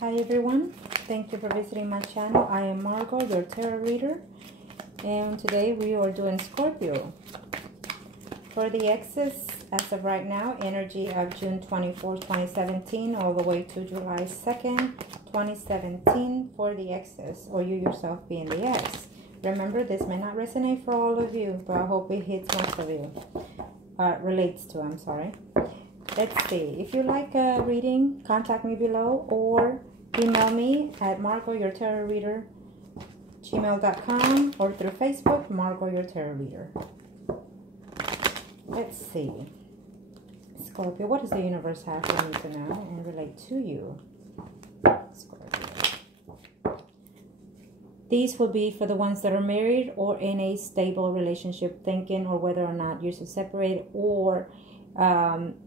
Hi everyone, thank you for visiting my channel. I am Margot, your tarot reader, and today we are doing Scorpio. For the X's, as of right now, energy of June 24, 2017 all the way to July 2nd, 2017 for the X's, or you yourself being the X. Remember, this may not resonate for all of you, but I hope it hits most of you. Relates to, I'm sorry. Let's see. If you like a reading, contact me below or email me at margotyourtarotreader@gmail.com or through Facebook, Margot Your Tarot Reader. Let's see. Scorpio, what does the universe have for me to know and relate to you? Scorpio. These will be for the ones that are married or in a stable relationship, thinking or whether or not you're separate or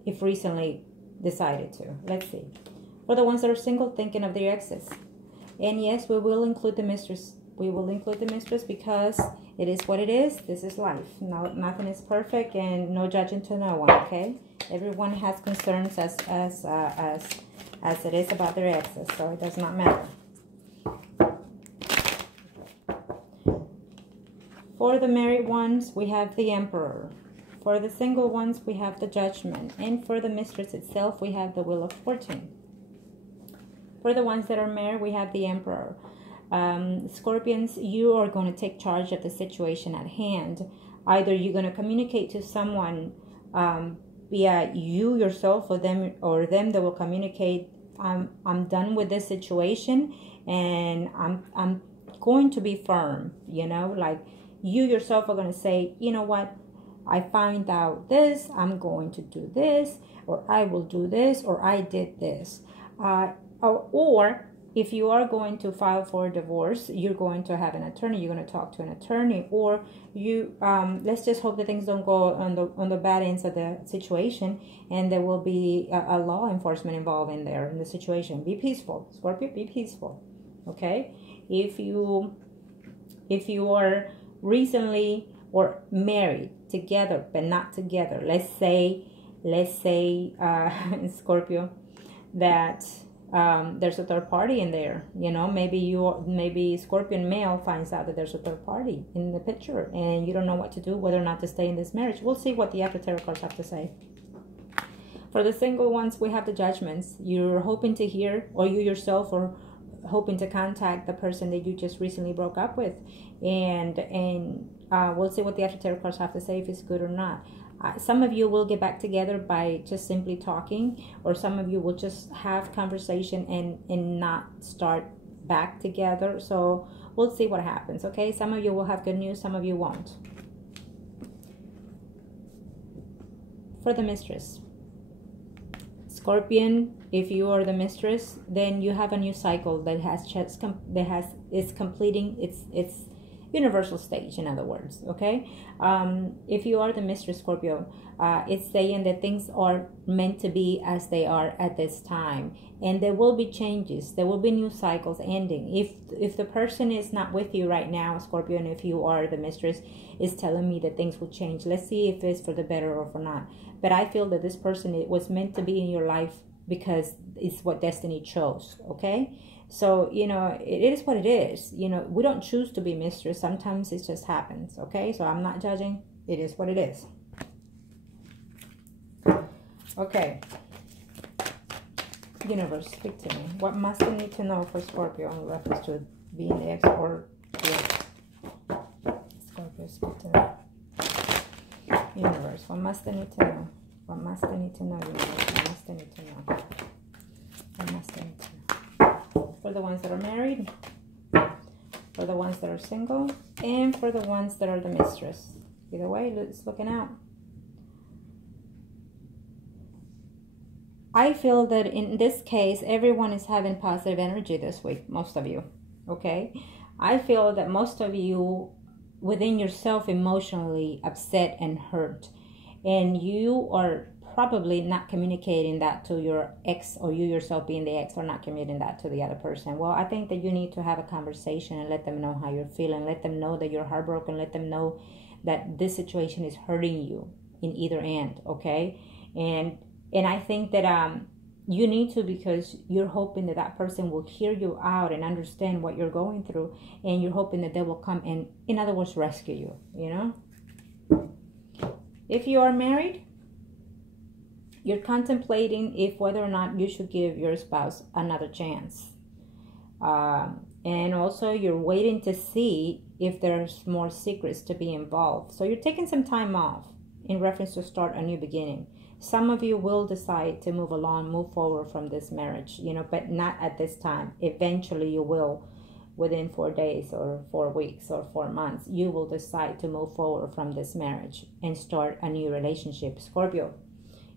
if recently decided to. Let's see. For the ones that are single, thinking of their exes. And yes, we will include the mistress. We will include the mistress because it is what it is. This is life. No, nothing is perfect and no judging to no one, okay? Everyone has concerns as it is about their exes, so it does not matter. For the married ones, we have the Emperor. For the single ones, we have the Judgment. And for the mistress itself, we have the Wheel of Fortune. For the ones that are married, we have the Emperor. Scorpions, you are going to take charge of the situation at hand. Either you're going to communicate to someone via you yourself or them that will communicate, I'm done with this situation and I'm going to be firm, you know, like you yourself are going to say, you know what, I find out this, I'm going to do this, or I will do this, or I did this. Or if you are going to file for a divorce, you're going to have an attorney, you're going to talk to an attorney, or you, let's just hope that things don't go on the bad ends of the situation, and there will be a law enforcement involved in there, in the situation. Be peaceful, Scorpio, be peaceful, okay? If you are recently or married together but not together, let's say Scorpio, that there's a third party in there, you know, maybe Scorpion male finds out that there's a third party in the picture and you don't know what to do, whether or not to stay in this marriage. We'll see what the After Tarot cards have to say. For the single ones, we have the Judgments. You're hoping to hear, or you yourself are hoping to contact the person that you just recently broke up with, and we'll see what the After Tarot cards have to say, if it's good or not. Some of you will get back together by just simply talking, or some of you will just have conversation and not start back together. So we'll see what happens, okay? Some of you will have good news, some of you won't. For the mistress, Scorpion, if you are the mistress, then you have a new cycle that is completing its universal stage, in other words, okay? If you are the mistress, Scorpio, it's saying that things are meant to be as they are at this time, and there will be changes, there will be new cycles ending. If the person is not with you right now, Scorpio, and if you are the mistress, is telling me that things will change. Let's see if it's for the better or for not. But I feel that this person, it was meant to be in your life because it's what destiny chose, okay? So, you know, it is what it is. You know, we don't choose to be mistress. Sometimes it just happens, okay? So I'm not judging. It is what it is. Okay. Universe, speak to me. What must I need to know for Scorpio in reference to being the ex or the ex? Scorpio, speak to me. Universe, what must I need to know? What must I need to know, universe? What must I need to know? What must I need to know? For the ones that are married, for the ones that are single, and for the ones that are the mistress. Either way, it's looking out. I feel that in this case, everyone is having positive energy this week, most of you, okay? I feel that most of you within yourself emotionally upset and hurt, and you are probably not communicating that to your ex, or you yourself being the ex are not communicating that to the other person. Well, I think that you need to have a conversation and let them know how you're feeling. Let them know that you're heartbroken. Let them know that this situation is hurting you in either end, okay? And I think that You need to, because you're hoping that that person will hear you out and understand what you're going through, and you're hoping that they will come and, in other words, rescue you, you know. If you are married, you're contemplating if whether or not you should give your spouse another chance. And also you're waiting to see if there's more secrets to be involved. So you're taking some time off in reference to start a new beginning. Some of you will decide to move along, move forward from this marriage, you know, but not at this time. Eventually you will, within 4 days or 4 weeks or 4 months, you will decide to move forward from this marriage and start a new relationship. Scorpio,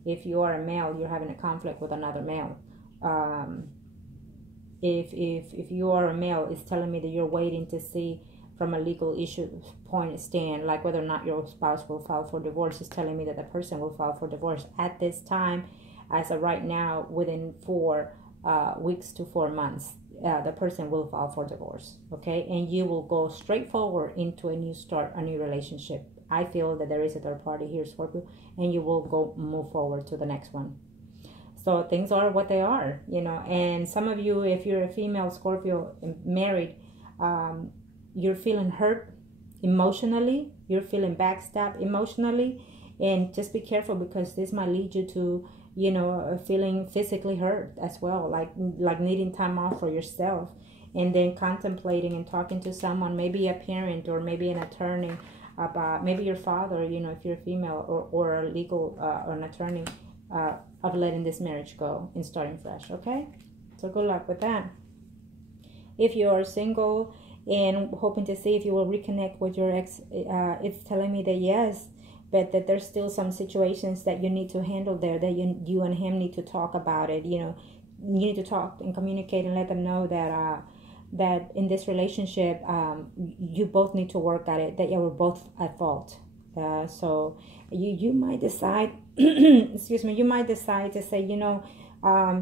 if you are a male, you're having a conflict with another male. If you are a male, it's telling me that you're waiting to see from a legal issue point stand, like whether or not your spouse will file for divorce. Is telling me that the person will file for divorce at this time, as of right now, within 4 weeks to 4 months. The person will file for divorce, okay? And you will go straight forward into a new start, a new relationship. I feel that there is a third party here, Scorpio, and you will go move forward to the next one. So things are what they are, you know. And some of you, if you're a female Scorpio married, you're feeling hurt emotionally. You're feeling backstabbed emotionally. And just be careful, because this might lead you to, you know, feeling physically hurt as well, like needing time off for yourself, and then contemplating and talking to someone, maybe a parent or maybe an attorney, about maybe your father, you know, if you're a female, or a legal or an attorney, of letting this marriage go and starting fresh, okay? So good luck with that. If you are single and hoping to see if you will reconnect with your ex, it's telling me that yes, but that there's still some situations that you need to handle there, that you and him need to talk about it. You know, you need to talk and communicate and let them know that that in this relationship, you both need to work at it, that you were both at fault. So you might decide, excuse me, you might decide to say, you know,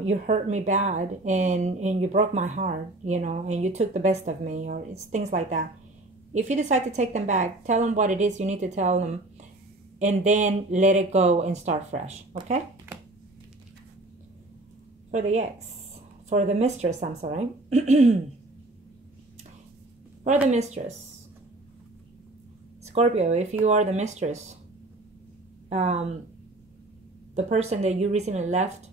you hurt me bad, and you broke my heart, you know, and you took the best of me, or it's things like that. If you decide to take them back, tell them what it is you need to tell them, and then let it go and start fresh, okay? For the ex, for the mistress, I'm sorry. For the mistress, Scorpio, if you are the mistress, the person that you recently left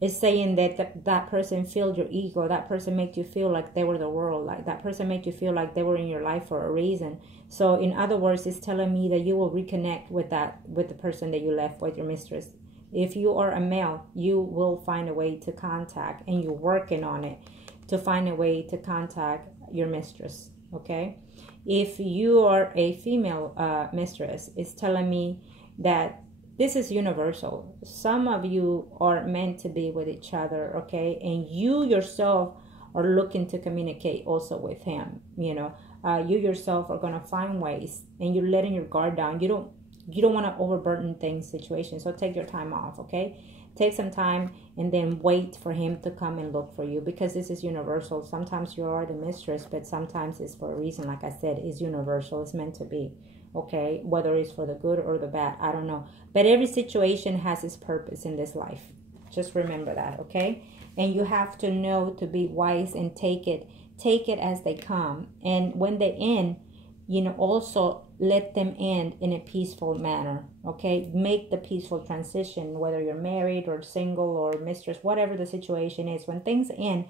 is saying that that person filled your ego. That person made you feel like they were the world. Like that person made you feel like they were in your life for a reason. So in other words, it's telling me that you will reconnect with the person that you left with, your mistress. If you are a male, you will find a way to contact, and you're working on it to find a way to contact your mistress, okay? If you are a female mistress, it's telling me that this is universal. Some of you are meant to be with each other, okay? And you yourself are looking to communicate also with him, you know. You yourself are going to find ways, and you're letting your guard down. You don't want to overburden things, situations. So take your time off, okay? Take some time and then wait for him to come and look for you, because this is universal. Sometimes you are the mistress, but sometimes it's for a reason. Like I said, it's universal. It's meant to be, okay? Whether it's for the good or the bad, I don't know. But every situation has its purpose in this life. Just remember that, okay? And you have to know to be wise and take it as they come. And when they end, you know, also let them end in a peaceful manner, okay? Make the peaceful transition, whether you're married or single or mistress, whatever the situation is. When things end,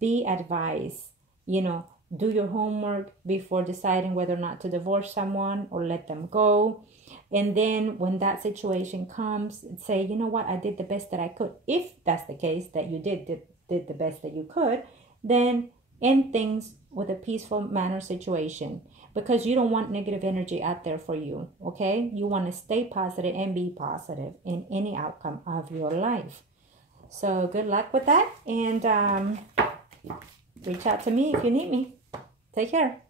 be advised, you know, do your homework before deciding whether or not to divorce someone or let them go. And then when that situation comes, say, you know what, I did the best that I could. If that's the case, that you did the best that you could, then end things with a peaceful manner situation, because you don't want negative energy out there for you, okay? You want to stay positive and be positive in any outcome of your life. So good luck with that, and reach out to me if you need me. Take care.